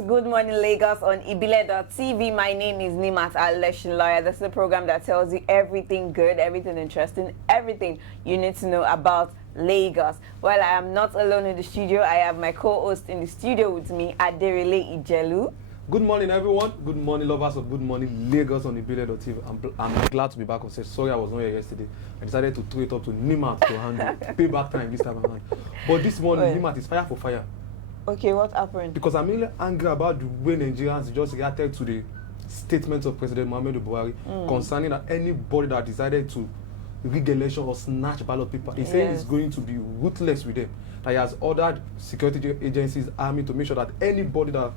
to Good Morning Lagos on Ibile.tv. My name is Nimat Aleshinloya. This is a program that tells you everything good, everything interesting, everything you need to know about Lagos. Well, I am not alone in the studio. I have my co-host in the studio with me, Aderele Ijelu. Good morning, everyone. Good morning, lovers of Good Morning Lagos on Ibile.tv. I'm glad to be back on set. Sorry I was not here yesterday. I decided to throw it up to Nimat to handle. Payback time this time around. But this morning, Nimat is fire for fire. Okay, what happened? Because I'm really angry about the way Nigerians just reacted to the statements of President Muhammadu Buhari concerning that anybody that decided to rig election or snatch ballot paper, he said he's going to be ruthless with them. That he has ordered security agencies, army to make sure that anybody that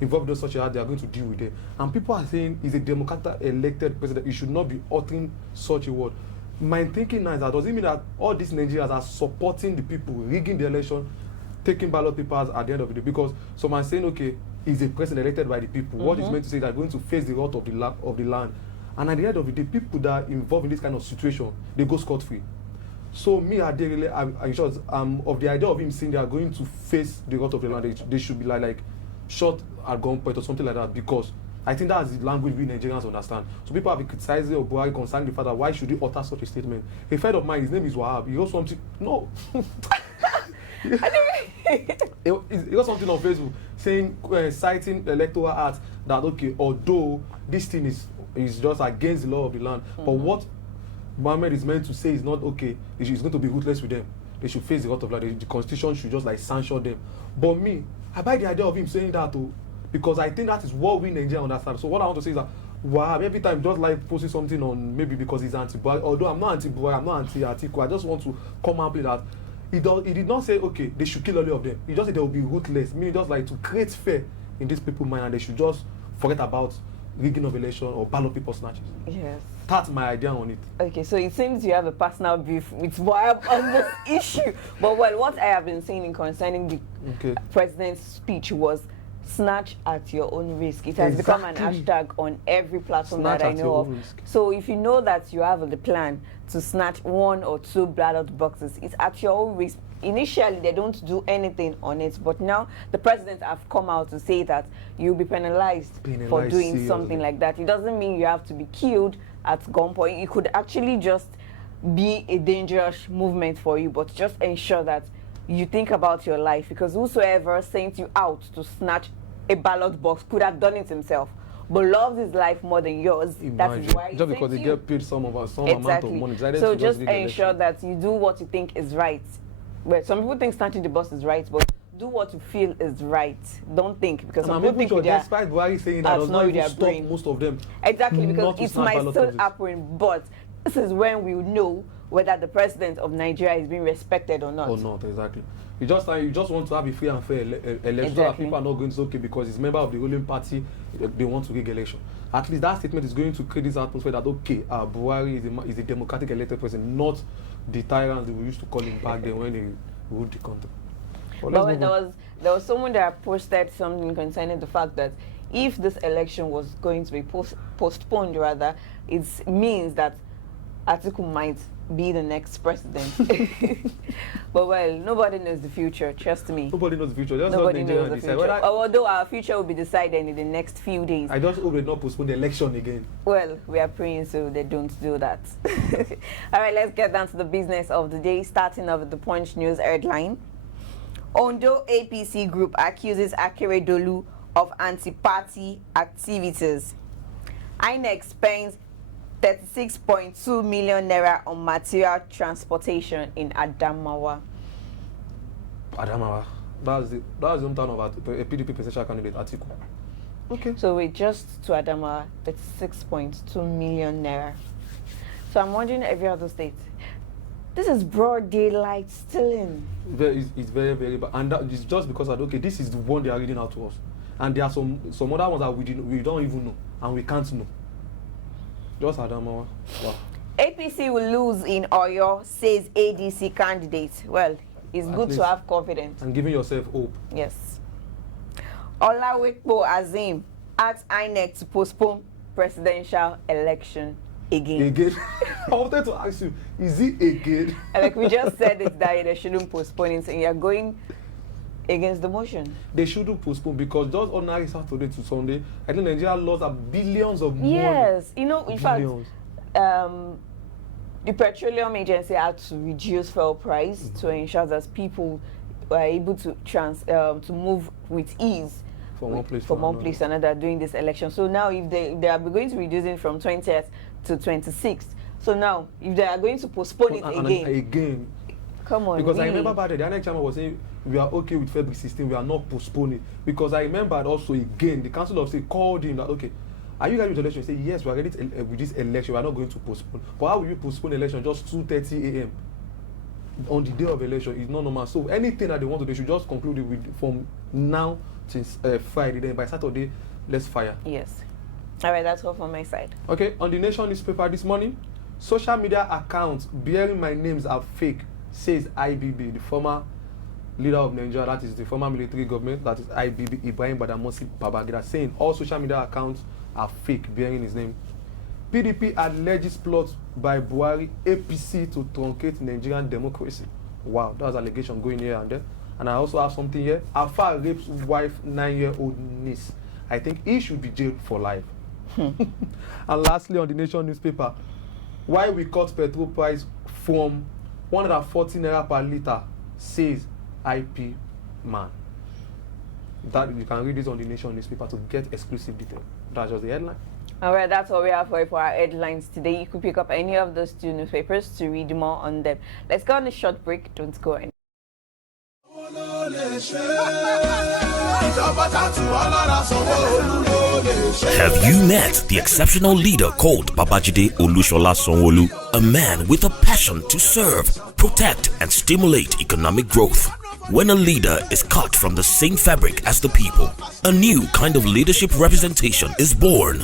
involved in such a they are going to deal with them. And people are saying he's a democratic elected president. He should not be uttering such a word. My thinking now is that does it mean that all these Nigerians are supporting the people rigging the election, taking ballot papers at the end of the day? Because some are saying, okay, he's a president elected by the people. What is meant to say they're going to face the wrath of the land. And at the end of the day, people that are involved in this kind of situation, they go scot-free. So me, I'm sure of the idea of him saying they are going to face the wrath of the land, they should be like shot at gunpoint or something like that, because I think that's the language we Nigerians understand. So people have been criticizing Buhari concerning the fact that why should he utter such a statement? A friend of mine, his name is Wahab, he wrote something, no. He wrote something on Facebook saying, citing electoral act, that okay, although this thing is just against the law of the land, but what Mohammed is meant to say is not okay, he's going to be ruthless with them. They should face the wrath of the land. The constitution should just like sanction them. But me, I buy the idea of him saying that too, because I think that is what we Nigerians understand. So what I want to say is that wow, every time just like posting something on maybe because he's anti-Buhari, although I'm not anti-Buhari, I'm not anti-Atiku, I just want to come and play that he did not say okay, they should kill all of them. He just said they will be ruthless, meaning just like to create fear in these people's mind, and they should just forget about rigging of election or ballot paper snatches. Yes. That's my idea on it. Okay, so it seems you have a personal beef with Buhari on this issue. But well, what I have been saying in concerning the president's speech was snatch at your own risk. It has become an hashtag on every platform snatch that I know of. So if you know that you have the plan to snatch 1 or 2 ballot boxes, it's at your own risk. Initially, they don't do anything on it, but now the president have come out to say that you'll be penalized for doing seriously something like that. It doesn't mean you have to be killed at gunpoint. It could actually just be a dangerous movement for you, but just ensure that you think about your life, because whosoever sent you out to snatch a ballot box could have done it himself, but loves his life more than yours. Imagine. That is why just because they get paid some amount of money. So just ensure that you do what you think is right. Well, some people think snatching the bus is right, but do what you feel is right. Don't think, because some people think sure despite Buhari saying that does not even stop most of them. Exactly, because it might still happen, but this is when we know whether the president of Nigeria is being respected or not. Or not, exactly. You just want to have a free and fair election, so that people are not going to say, okay, because he's a member of the ruling party, they want to rig election. At least that statement is going to create this atmosphere that, okay, Buhari is a democratic elected president, not the tyrants that we used to call him back then when they ruled the country. But there was someone that posted something concerning the fact that if this election was going to be postponed, rather, it means that Atiku might be the next president. But well, nobody knows the future, trust me. Nobody knows the future. Nobody knows the future. Although our future will be decided in the next few days. I just hope they not postpone the election again. Well, we are praying so they don't do that. All right, let's get down to the business of the day, starting off with the Punch News headline. Ondo APC group accuses Akere Dolu of anti-party activities. INEC spends 36.2 million naira on material transportation in Adamawa. Adamawa. That's the hometown of a PDP presidential candidate, Atiku. Okay. So we're just to Adamawa, 36.2 million naira. So I'm wondering every other state. This is broad daylight stealing. It's very, very bad. And that is just because this is the one they are reading out to us. And there are some other ones that we don't even know and we can't know. Just Adamawa. Wow. APC will lose in Oyo, says ADC candidate. Well, it's good to have confidence. And giving yourself hope. Yes. Olawekpo Azim asks INEC to postpone presidential election again. I wanted to ask you, is it again? Like we just said it that they shouldn't postpone it, and you're going against the motion. They shouldn't postpone because just ordinary Saturday to Sunday, I think Nigeria lost billions of money. Yes, you know, in billions. fact, the Petroleum Agency had to reduce fuel price to ensure that people were able to to move with ease from one place to another during this election. So now, if they are going to reduce it from 20th to 26th, so now if they are going to postpone it again, come on. Because really? I remember back then, the next chairman was saying we are okay with February 16, we are not postponing. Because I remembered also again, the Council of State called him that, okay, are you ready with the election? He said, yes, we are ready with this election, we are not going to postpone. But how will you postpone election just 2:30 a.m. on the day of election? It's not normal. So anything that they want to do, they should just conclude it with from now till Friday. Then by Saturday, let's fire. Yes. All right, that's all from my side. Okay, on the Nation newspaper this morning, social media accounts bearing my names are fake, says IBB, the former leader of Nigeria, that is the former military government, that is IBB, Ibrahim Badamasi Babangida, saying all social media accounts are fake, bearing his name. PDP alleges plot by Buhari APC to truncate Nigerian democracy. Wow, that was allegation going here and there. And I also have something here. Alpha rapes wife 9-year-old niece. I think he should be jailed for life. And lastly, on the Nation newspaper, why we cut petrol price from 140 naira per litre, says IP man. That you can read this on the Nation newspaper to get exclusive detail. That's just the headline. All right, that's all we have for our headlines today. You could pick up any of those two newspapers to read more on them. Let's go on a short break. Don't go anywhere. Have you met the exceptional leader called Babajide Olusola Sanwo-Olu? A man with a passion to serve, protect, and stimulate economic growth. When a leader is cut from the same fabric as the people, a new kind of leadership representation is born.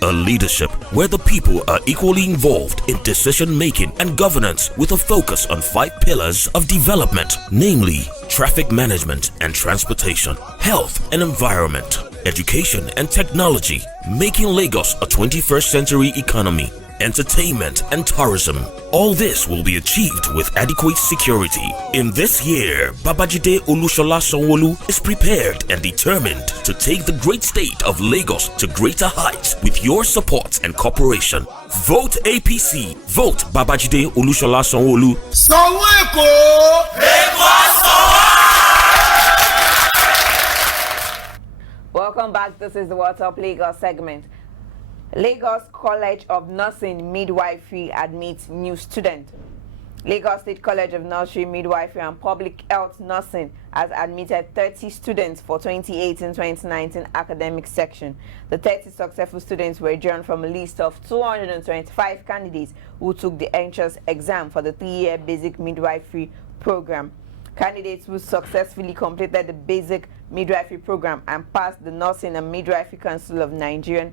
A leadership where the people are equally involved in decision-making and governance with a focus on 5 pillars of development, namely traffic management and transportation, health and environment, education and technology, making Lagos a 21st century economy, entertainment and tourism. All this will be achieved with adequate security. In this year, Babajide Olusola Sanwo-Olu is prepared and determined to take the great state of Lagos to greater heights with your support and cooperation. Vote APC. Vote Babajide Olusola Sanwo-Olu. Welcome back. This is the What's Up Lagos segment. Lagos College of Nursing Midwifery admits new student. Lagos State College of Nursery, Midwifery and Public Health Nursing has admitted 30 students for 2018-2019 academic section. The 30 successful students were drawn from a list of 225 candidates who took the entrance exam for the 3-year basic midwifery program. Candidates who successfully completed the basic midwifery program and passed the Nursing and Midwifery Council of Nigerian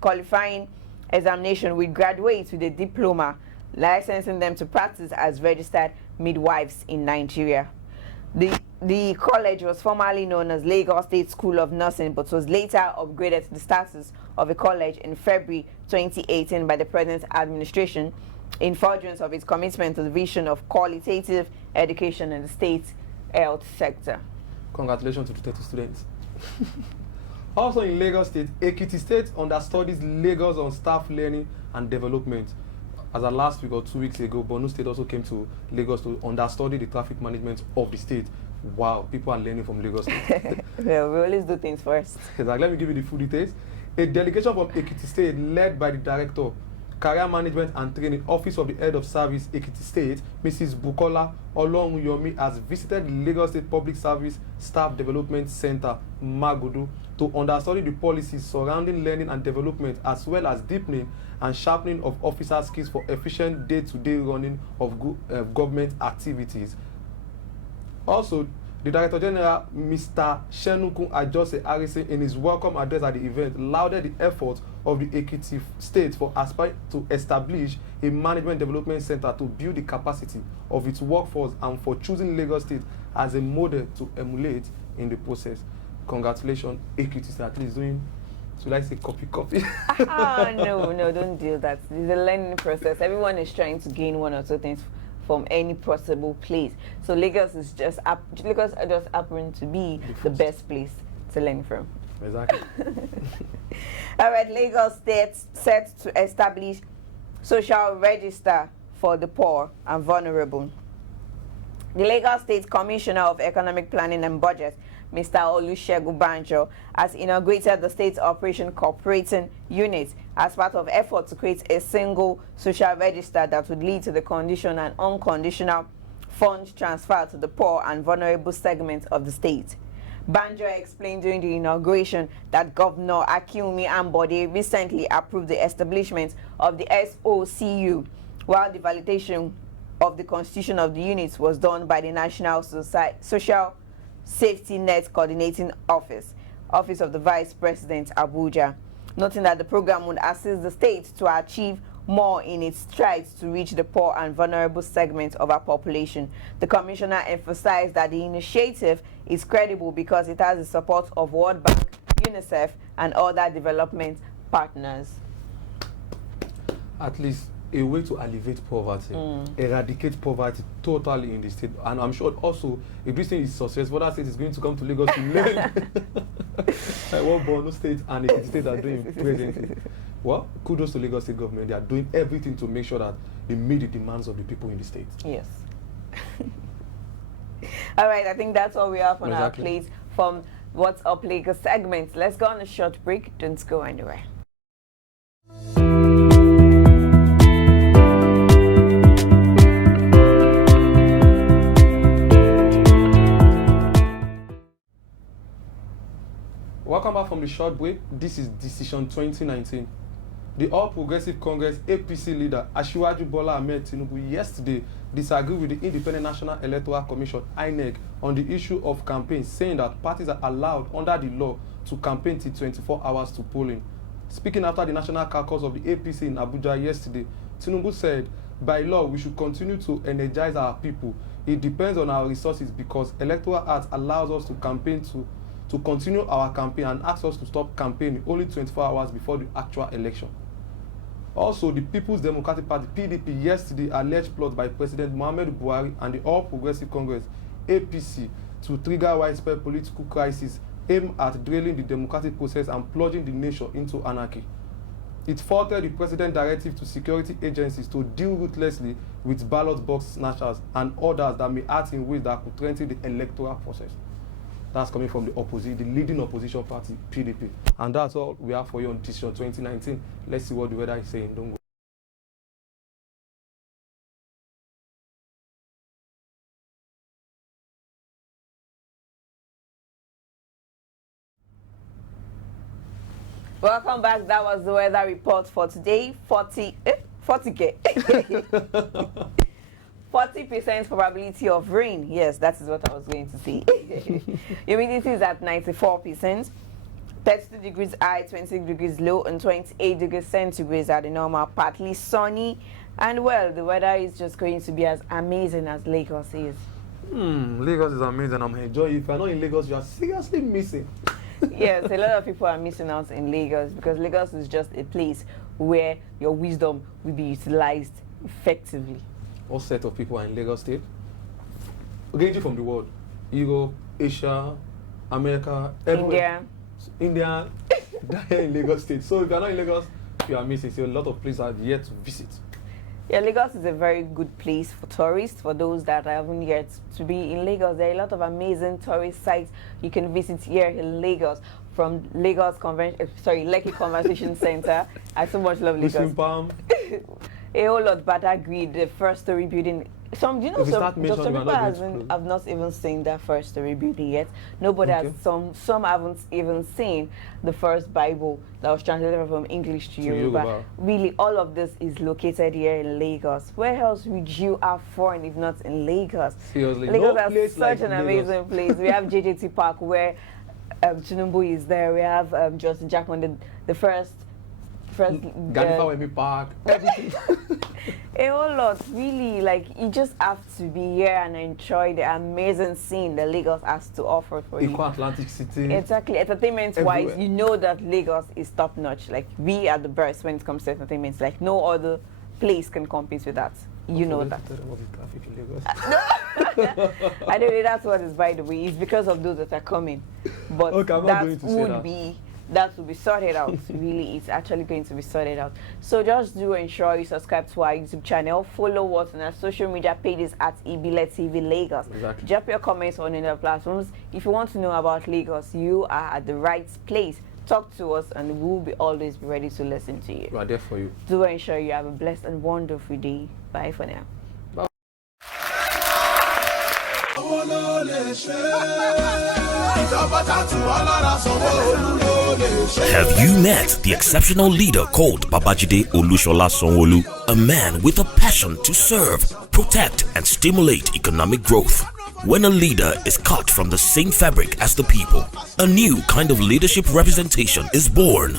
qualifying examination will graduate with a diploma, licensing them to practice as registered midwives in Nigeria. The college was formerly known as Lagos State School of Nursing, but was later upgraded to the status of a college in February 2018 by the present administration in furtherance of its commitment to the vision of qualitative education in the state health sector. Congratulations to the 30 students. Also in Lagos State, Ekiti State understudies Lagos on staff learning and development. As of last week or 2 weeks ago, Borno State also came to Lagos to understudy the traffic management of the state. Wow, people are learning from Lagos State. Well, we always do things first. Exactly. Let me give you the full details. A delegation from Ekiti State, led by the Director, Career Management and Training, Office of the Head of Service, Ekiti State, Mrs. Bukola Olorunyomi, has visited Lagos State Public Service Staff Development Center, Magodo, to understudy the policies surrounding learning and development, as well as deepening and sharpening of officer skills for efficient day-to-day running of government activities. Also, the Director General, Mr. Shenukun Ajose Harrison, in his welcome address at the event, lauded the efforts of the Ekiti State for aspiring to establish a management development center to build the capacity of its workforce and for choosing Lagos State as a model to emulate in the process. Congratulations, Ekiti State, at least doing, should I say copy? No, don't do that. It's a learning process. Everyone is trying to gain one or two things from any possible place. So Lagos is just happen to be the best place to learn from. Exactly. All right, Lagos State set to establish social register for the poor and vulnerable. The Lagos State Commissioner of Economic Planning and Budget, Mr. Olusegun Banjo, has inaugurated the State Operation Cooperating Unit as part of effort to create a single social register that would lead to the conditional and unconditional fund transfer to the poor and vulnerable segments of the state. Banjo explained during the inauguration that Governor Akinwumi Ambode recently approved the establishment of the SOCU, while the validation of the constitution of the unit was done by the National Social Safety Net Coordinating Office of the Vice President, Abuja, noting that the program would assist the state to achieve more in its strides to reach the poor and vulnerable segments of our population. The commissioner emphasized that the initiative is credible because it has the support of World Bank, UNICEF, and other development partners. At least a way to alleviate poverty, eradicate poverty totally in the state. And I'm sure also, if this thing is successful, that state is going to come to Lagos to learn like what Borno State and the state are doing presently. Well, kudos to Lagos State government. They are doing everything to make sure that they meet the demands of the people in the state. Yes. All right, I think that's all we have on our plate from What's Up Lagos segment. Let's go on a short break. Don't go anywhere. Welcome back from the short break. This is Decision 2019. The All Progressive Congress APC leader Asiwaju Bola Ahmed Tinubu yesterday disagreed with the Independent National Electoral Commission (INEC) on the issue of campaigns, saying that parties are allowed under the law to campaign till 24 hours to polling. Speaking after the National Caucus of the APC in Abuja yesterday, Tinubu said, "By law, we should continue to energize our people. It depends on our resources because Electoral Act allows us to campaign to continue our campaign and asks us to stop campaigning only 24 hours before the actual election." Also, the People's Democratic Party (PDP) yesterday alleged plot by President Muhammadu Buhari and the All Progressive Congress (APC) to trigger widespread political crisis aimed at derailing the democratic process and plunging the nation into anarchy. It faulted the President's directive to security agencies to deal ruthlessly with ballot box snatchers and others that may act in ways that could threaten the electoral process. That's coming from the leading opposition party, PDP. And that's all we have for you on Decision 2019. Let's see what the weather is saying. Don't go. Welcome back. That was the weather report for today. 40K. 40% probability of rain. Yes, that is what I was going to say. Humidity is at 94%. 32 degrees high, 26 degrees low, and 28 degrees centigrade are the normal. Partly sunny. And well, the weather is just going to be as amazing as Lagos is. Lagos is amazing. I'm enjoying it. If you're not in Lagos, you are seriously missing. Yes, a lot of people are missing out in Lagos because Lagos is just a place where your wisdom will be utilized effectively. What set of people are in Lagos State? Ranging from the world. Europe, Asia, America, everywhere. India, they're here in Lagos State. So if you're not in Lagos, you are missing. So a lot of places are yet to visit. Yeah, Lagos is a very good place for tourists. For those that haven't yet to be in Lagos, there are a lot of amazing tourist sites you can visit here in Lagos. From Lagos Lekki Convention Center. I so much love Lagos. A whole lot Badagry, the first story building. Some people have not even seen that first story building yet. Nobody has. Some haven't even seen the first Bible that was translated from English to Yoruba. Really, all of this is located here in Lagos. Where else would you have fun if not in Lagos? Seriously, Lagos is such an amazing place. We have JJT Park where Tinubu is there. We have Justin Jackman, the first Ganifa Park, everything. A whole lot, really. Like, you just have to be here and enjoy the amazing scene that Lagos has to offer for you. Equal Atlantic City. Exactly. Entertainment-wise, you know that Lagos is top-notch. Like, we are the best when it comes to entertainment. Like, no other place can compete with that. You know that. I I don't know, that's what is, by the way. It's because of those that are coming. But okay, that will be sorted out. Really, it's actually going to be sorted out. So just do ensure you subscribe to our YouTube channel. Follow us on our social media pages at Ibile TV Lagos. Exactly. Drop your comments on the platforms. If you want to know about Lagos, you are at the right place. Talk to us and we'll always be ready to listen to you. We are there for you. Do ensure you have a blessed and wonderful day. Bye for now. Bye. Have you met the exceptional leader called Babajide Olushola Sanwo-Olu? A man with a passion to serve, protect, and stimulate economic growth. When a leader is cut from the same fabric as the people, a new kind of leadership representation is born.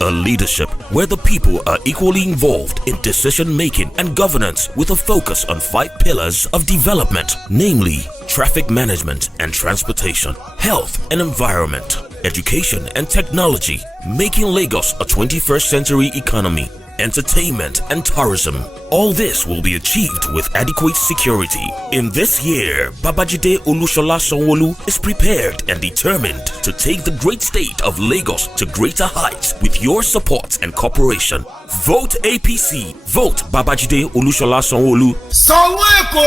A leadership where the people are equally involved in decision-making and governance with a focus on 5 pillars of development, namely traffic management and transportation, health and environment, education and technology, making Lagos a 21st century economy, entertainment and tourism. All this will be achieved with adequate security. In this year, Babajide Olushola Sanwo-Olu is prepared and determined to take the great state of Lagos to greater heights with your support and cooperation. Vote APC. Vote Babajide Olushola Sanwo-Olu. Sanwo Eko!